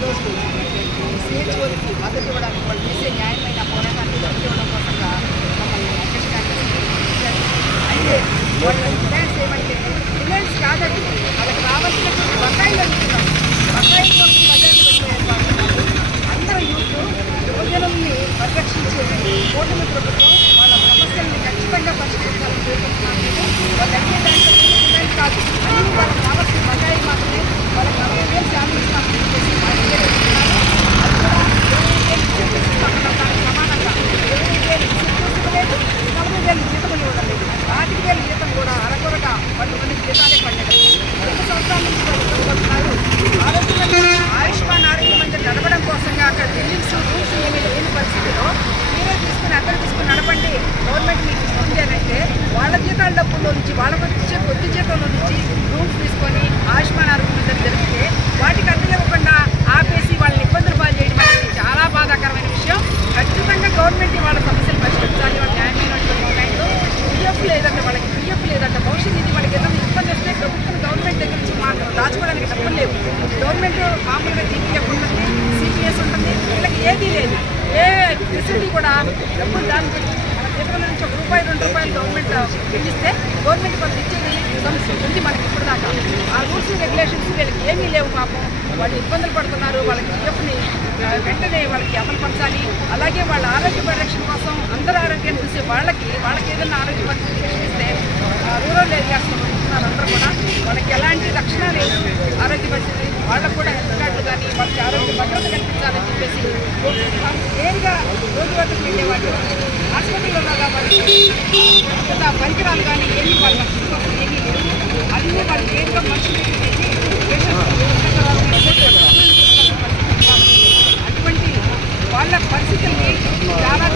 ఈరోజు సిహెచ్ఓకి మద్దతు ఇవ్వడానికి వాళ్ళు చేసే న్యాయమైన పోరాటాన్ని మద్దతు ఇవ్వడం కోసంగా మమ్మల్ని అయితే వాళ్ళ డిమాండ్స్ ఏమంటే డిమాండ్స్ కాదండి, వాళ్ళకి రావాల్సినటువంటి బకాయిలు అడుగుతున్నారు. బకాయిల కోసం బజార్లు పెట్టే ఏర్పాటున్నారు. అందరూ యూత్ యువజనుల్ని పరిరక్షించే కూటమి ప్రభుత్వం వాళ్ళ సమస్యల్ని ఖచ్చితంగా పరిష్కరించాలని కోరుకుంటున్నాను. వాళ్ళు అన్ని దాంట్లో డిమాండ్ కాదు, అన్ని వాళ్ళకి కావాల్సిన బకాయి మాత్రమే. వాళ్ళకి 40,000 ఫ్యామిలీస్ మాత్రం చేసి 40,000 ఇస్తున్నారు. అది కూడా 25,000 సమానంగా 25,000 ఇవ్వలేదు, 40,000 జీతం ఇవ్వడం లేదు. 25,000 జీతం కూడా అరకొరగా 10 మంది జీతాలే పడలేదు. 2 సంవత్సరాల నుంచి వాళ్ళు ఇవ్వబడుతున్నారు. ఆయుష్మాన్ ఆరోగ్య మందిర్ నడపడం కోసంగా అక్కడ బిల్డింగ్స్ రూల్స్ ఏమీ లేని పరిస్థితిలో మీరే తీసుకుని అక్కడ తీసుకుని నడపండి, గవర్నమెంట్ మీకు ఇస్తుంది అని అంటే వాళ్ళ జీతాల డబ్బుల్లో నుంచి వాళ్ళకి వచ్చే కొద్ది జీతంలో నుంచి రూల్స్ తీసుకొని ఆయుష్మాన్ ఆరోగ్య మందిర్ జరిగితే వాటికి అడ్డునివ్వకుండా ఆపేసి వాళ్ళని ఇబ్బందులు పాలు చేయడం అనేది చాలా బాధాకరమైన విషయం. ఖచ్చితంగా గవర్నమెంట్ వాళ్ళ సమస్యలు పరిష్కరించాలి. వాళ్ళ న్యాయమైనటువంటి డిమాండ్లు పిఎఫ్ లేదంటే వాళ్ళకి పిఎఫ్ లేదంటే భవిష్యత్ నిధి వాళ్ళకి ఏదైనా ఇబ్బంది వస్తే ప్రభుత్వం గవర్నమెంట్ దగ్గర నుంచి మాకు దాచుకోవడానికి డబ్బులు లేవు. గవర్నమెంట్ మామూలుగా జీపీఎఫ్ ఉంటుంది, సిపిఎస్ ఉంటుంది, వీళ్ళకి ఏదీ లేదు. ఏ ఫెసిలిటీ కూడా డబ్బులు దాని పెట్టి మన చేతుల నుంచి ₹1, ₹2 గవర్నమెంట్ చెల్లిస్తే గవర్నమెంట్ కొంత ఇచ్చేది సమస్య ఉంది మనకి ఇప్పుడు దాకా. ఆ రూల్స్ రెగ్యులేషన్స్ వీళ్ళకి ఏమీ లేవు. పాపం వాళ్ళు ఇబ్బందులు పడుతున్నారు. వాళ్ళకి పిఎఫ్ని వెంటనే వాళ్ళకి అమలుపరచాలి. అలాగే వాళ్ళ ఆరోగ్య పరిరక్షణ కోసం అందరూ ఆరోగ్యాన్ని చూసే వాళ్ళకి ఏదైనా ఆరోగ్య పరిస్థితి ఇస్తే రూరల్ ఏరియాస్లో ఉంటున్నారు అందరూ కూడా వాళ్ళకి ఎలాంటి రక్షణ లేదు. ఆరోగ్య పరిస్థితి వాళ్ళకు కూడా హెల్త్ కార్డులు కానీ వాళ్ళకి ఆరోగ్య భద్రత కల్పించాలని చెప్పేసి నేరుగా రోజు వద్దకు వెళ్ళేవాళ్ళు హాస్పిటల్లో వాళ్ళకి పరికరాలు కానీ ఏమీ వాళ్ళ ఏమీ లేవు. అన్నీ వాళ్ళు నేరుగా మనుషులు అటువంటి వాళ్ళ పరిస్థితుల్ని చాలా